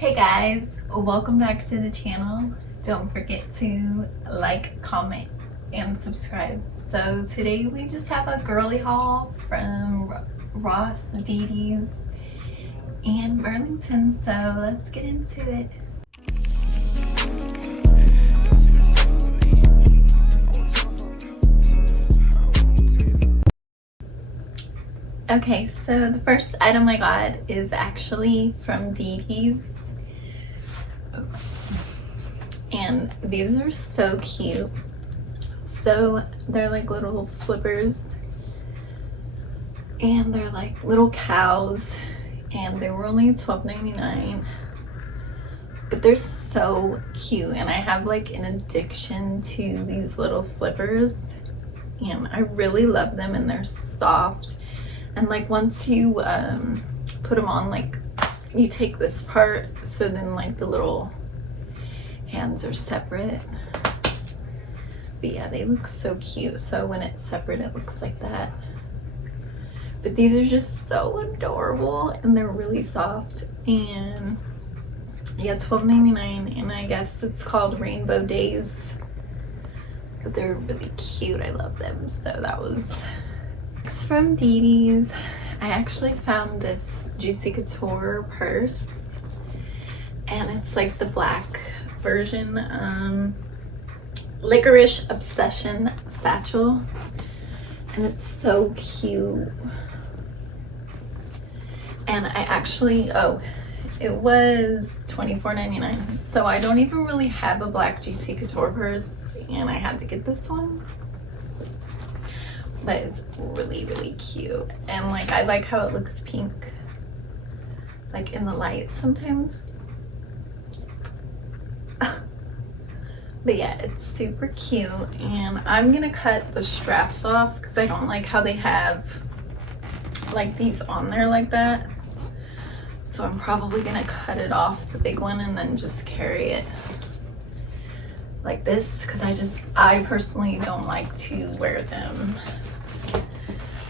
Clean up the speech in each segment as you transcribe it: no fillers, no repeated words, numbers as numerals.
Hey guys, welcome back to the channel. Don't forget to like, comment, and subscribe. So today we just have a girly haul from Ross, Didi's, and Burlington. So let's get into it. Okay, so the first item I got is actually from Didi's. And these are so cute. So they're like little slippers. And they're like little cows. And they were only $12.99. But they're so cute. And I have like an addiction to these little slippers. And I really love them, and they're soft. And like once you put them on, like you take this part, so then like the little hands are separate. But yeah, they look so cute. So when it's separate, it looks like that. But these are just so adorable, and they're really soft. And yeah, $12.99, and I guess it's called Rainbow Days. But they're really cute. I love them. So that was next from Didi's. I actually found this Juicy Couture purse, and it's like the black version, Licorice Obsession satchel, and it's so cute. And I actually, it was $24.99, so I don't even really have a black Juicy Couture purse, and I had to get this one. But it's really cute, and like I like how it looks pink like in the light sometimes. But yeah, it's super cute. And I'm gonna cut the straps off because I don't like how they have like these on there like that. So I'm probably gonna cut it off, the big one, and then just carry it like this, because I personally don't like to wear them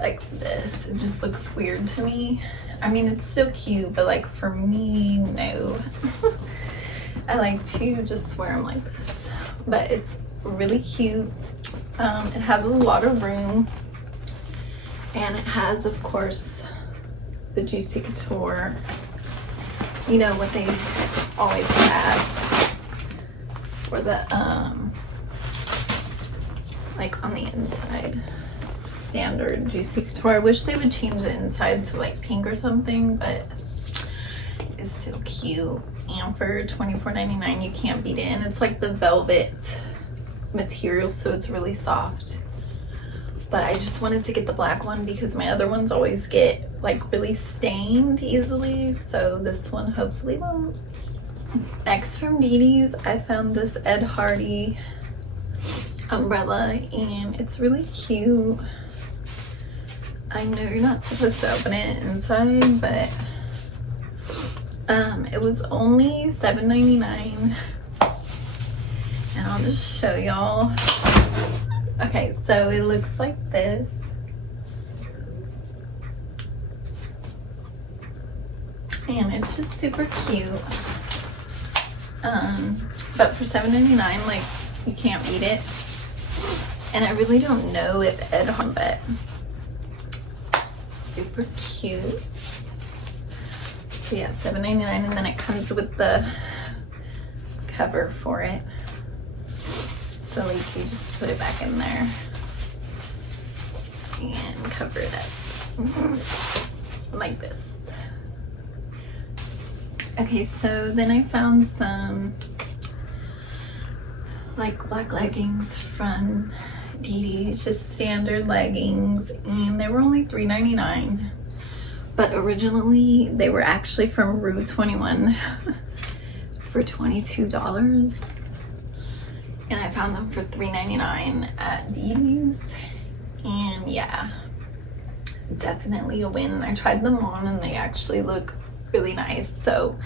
like this. It just looks weird to me. I mean, it's so cute, but like for me, no. I like to just wear them like this. But it's really cute. It has a lot of room, and it has, of course, the Juicy Couture, you know, what they always have for the like on the inside, standard Juicy Couture. I wish they would change the inside to like pink or something, but it's still cute. And for $24.99, you can't beat it. And it's like the velvet material, so it's really soft. But I just wanted to get the black one because my other ones always get like really stained easily, so this one hopefully won't. Next from Didi's, I found this Ed Hardy umbrella, and it's really cute. I know you're not supposed to open it inside, but it was only $7.99, and I'll just show y'all. Okay, so it looks like this. And it's just super cute. But for $7.99, like, you can't beat it. And I really don't know if Ed Hardy, but super cute. So yeah, $7.99, and then it comes with the cover for it. So like you just put it back in there and cover it up like this. Okay, so then I found some like black leggings from Didi's, just standard leggings, and they were only $3.99. But originally they were actually from Rue 21 for $22. And I found them for $3.99 at Didi's. And yeah, definitely a win. I tried them on and they actually look really nice. So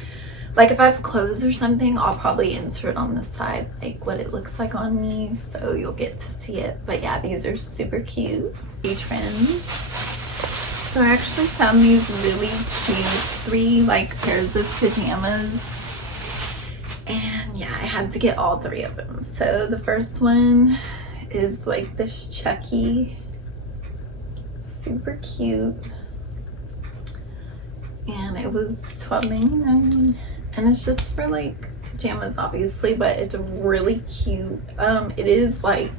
like if I have clothes or something, I'll probably insert on the side like what it looks like on me, so you'll get to see it. But yeah, these are super cute. Trends. So I actually found these really cute 3 like pairs of pajamas And yeah, I had to get all 3 of them. So the first one is like this Chucky, super cute, and it was $12.99, and it's just for like pajamas obviously, but it's really cute. It is like,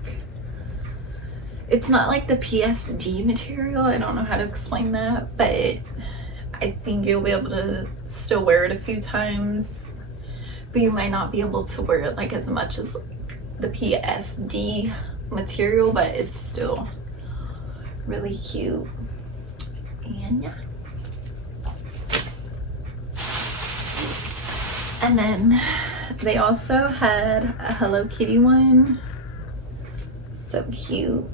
it's not like the PSD material, I don't know how to explain that, but I think you'll be able to still wear it a few times, but you might not be able to wear it like as much as like the PSD material, but it's still really cute. And yeah, and then they also had a Hello Kitty one, so cute,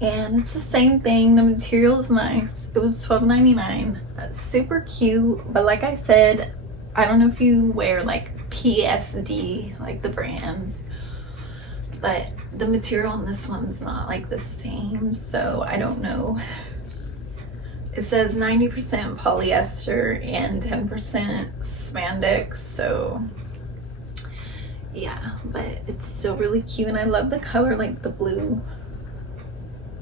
and it's the same thing, the material is nice. It was $12.99, super cute, but like I said, I don't know if you wear like PSD, like the brands, but the material on this one's not like the same, so I don't know. It says 90% polyester and 10% spandex, so yeah, but it's still really cute, and I love the color, like the blue,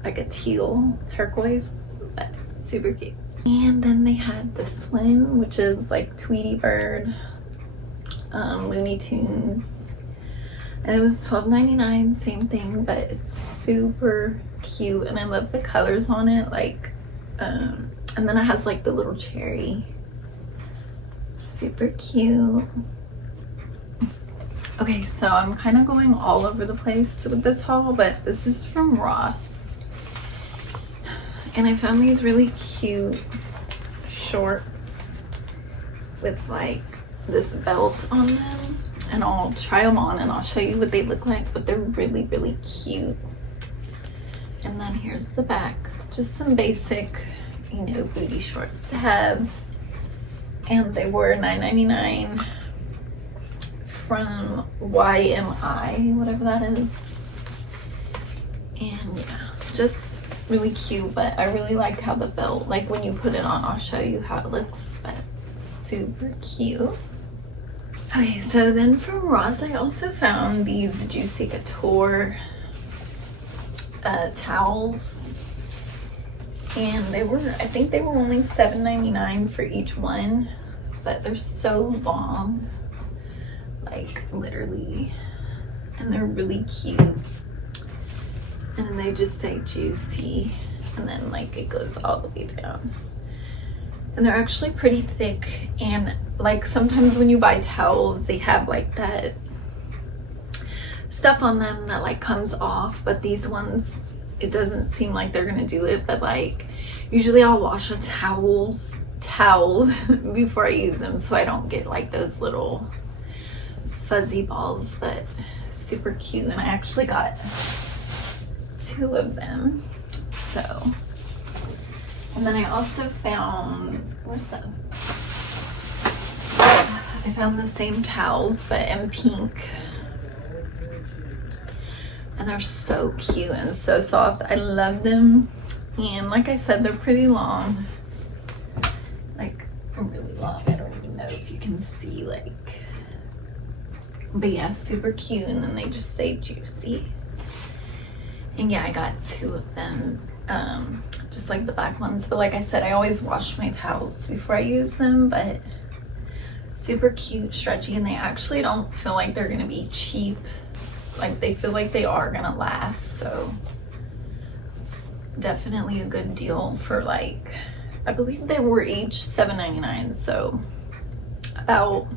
like a teal turquoise, but super cute. And then they had this one, which is like Tweety Bird, Looney Tunes, and it was $12.99, same thing, but it's super cute, and I love the colors on it, like and then it has like the little cherry, super cute. Okay, so I'm kind of going all over the place with this haul, but this is from Ross, and I found these really cute shorts with like this belt on them, and I'll try them on and I'll show you what they look like, but they're really, really cute. And then here's the back, just some basic, you know, booty shorts to have, and they were $9.99 from YMI, whatever that is. And yeah, just really cute, but I really like how the belt, like when you put it on, I'll show you how it looks, but super cute. Okay, so then from Ross, I also found these Juicy Couture towels, and they were, I think they were only $7.99 for each one, but they're so long, like literally, and they're really cute, and then they just say juicy, and then like it goes all the way down, and they're actually pretty thick, and like sometimes when you buy towels they have like that stuff on them that like comes off, but these ones, it doesn't seem like they're gonna do it, but like usually I'll wash a towels before I use them, so I don't get like those little fuzzy balls, but super cute, and I actually got 2 of them. So, and then I also found, where's that? I found the same towels but in pink, and they're so cute and so soft. I love them, and like I said, they're pretty long, like really long. I don't even know if you can see, like, but yeah, super cute, and then they just say juicy. And yeah, I got 2 of them, just like the black ones, but like I said, I always wash my towels before I use them, but super cute, stretchy, and they actually don't feel like they're gonna be cheap, like they feel like they are gonna last, so it's definitely a good deal for, like, I believe they were each $7.99, so about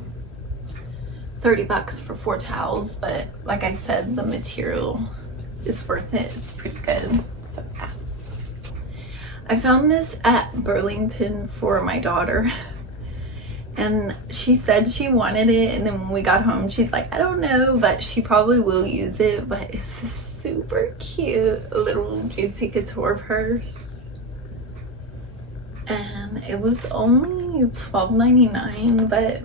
30 bucks for 4 towels, but like I said, the material is worth it, it's pretty good. So yeah, I found this at Burlington for my daughter, and she said she wanted it, and then when we got home she's like, I don't know, but she probably will use it. But it's a super cute little Juicy Couture purse, and it was only $12.99, but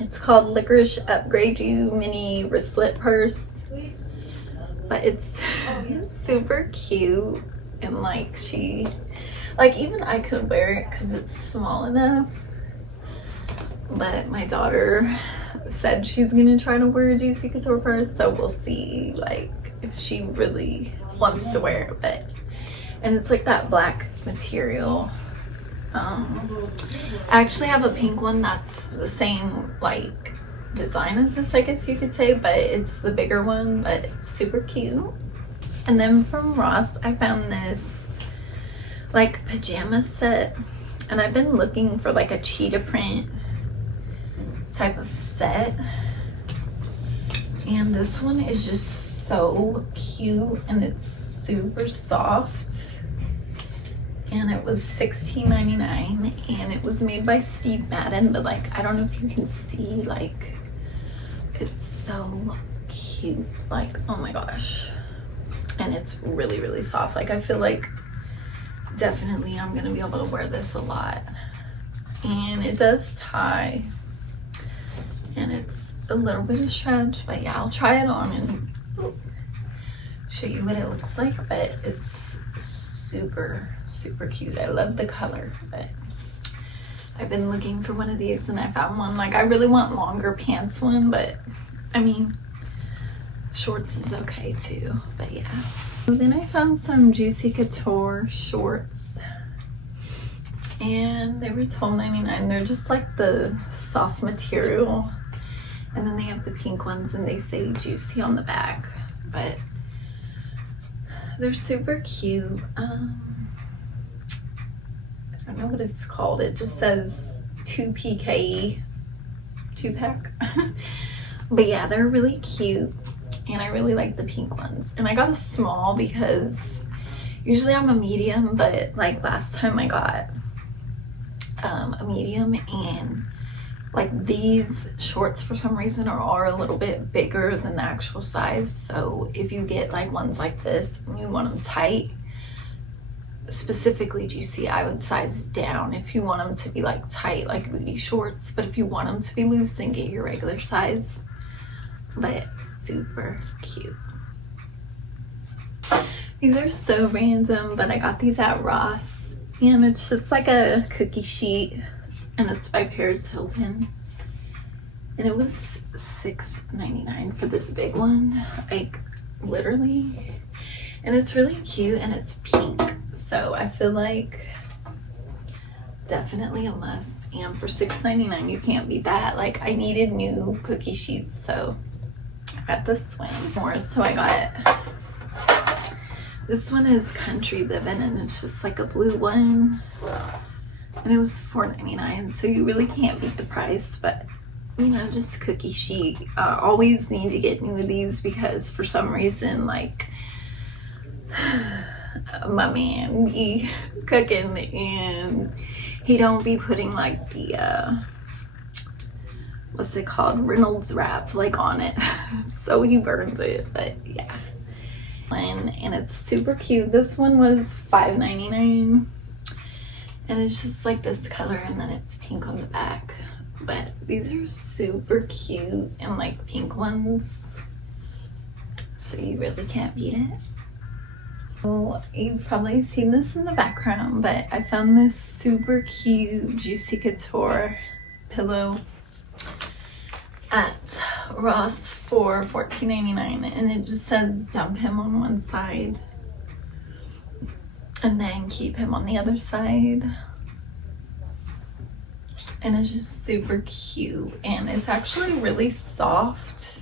it's called Licorice Upgrade You Mini Wristlet Purse, but it's super cute, and like she, like even I could wear it because it's small enough, but my daughter said she's gonna try to wear a Juicy Couture first, so we'll see like if she really wants to wear it. But and it's like that black material. I actually have a pink one that's the same like design as this, I guess you could say, but it's the bigger one, but it's super cute. And then from Ross I found this like pajama set, and I've been looking for like a cheetah print type of set, and this one is just so cute and it's super soft, and it was $16.99, and it was made by Steve Madden, but like I don't know if you can see, like it's so cute, like oh my gosh, and it's really really soft. Like I feel like definitely I'm gonna be able to wear this a lot, and it does tie, and it's a little bit of stretch, but yeah, I'll try it on and show you what it looks like. But it's super super cute. I love the color, but I've been looking for one of these and I found one. Like I really want longer pants one, but I mean shorts is okay too. But yeah, then I found some Juicy Couture shorts, and they were $12.99. They're just like the soft material, and then they have the pink ones and they say Juicy on the back, but they're super cute. I don't know what it's called. It just says 2PKE, 2-pack. But yeah, they're really cute, and I really like the pink ones. And I got a small because usually I'm a medium, but like last time I got a medium, and like these shorts for some reason are a little bit bigger than the actual size. So if you get like ones like this and you want them tight, specifically Juicy, I would size down if you want them to be like tight, like booty shorts. But if you want them to be loose, then get your regular size. But super cute. These are so random, but I got these at Ross, and it's just like a cookie sheet, and it's by Paris Hilton, and it was $6.99 for this big one, like literally. And it's really cute, and it's pink, so I feel like definitely a must. And for $6.99 you can't beat that. Like I needed new cookie sheets, so I got this one more. So I got this one is Country Living, and it's just like a blue one, and it was $4.99, so you really can't beat the price. But you know, just cookie sheet. Always need to get new of these because for some reason, like my man be cooking and he don't be putting like the what's it called, Reynolds wrap like on it, so he burns it. But yeah, and it's super cute. This one was $5.99, and it's just like this color, and then it's pink on the back. But these are super cute, and like pink ones, so you really can't beat it. Well, you've probably seen this in the background, but I found this super cute Juicy Couture pillow at Ross for $14.99, and it just says dump him on one side and then keep him on the other side. And it's just super cute, and it's actually really soft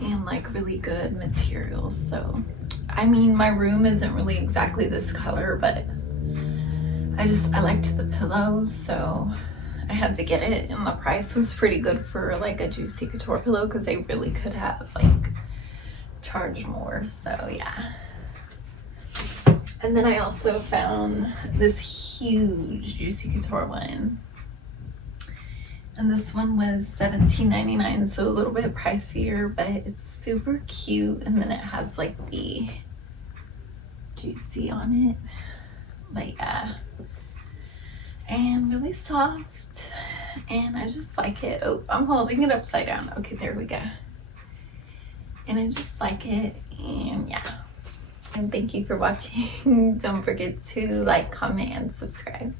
and like really good materials. So I mean, my room isn't really exactly this color, but I liked the pillows, so I had to get it, and the price was pretty good for like a Juicy Couture pillow, because they really could have like charged more. So yeah. And then I also found this huge Juicy Couture one, and this one was $17.99, so a little bit pricier, but it's super cute. And then it has like the Juicy on it, but yeah, and really soft, and I just like it. Oh, I'm holding it upside down. Okay, there we go. And I just like it, and yeah. And thank you for watching. Don't forget to like, comment, and subscribe.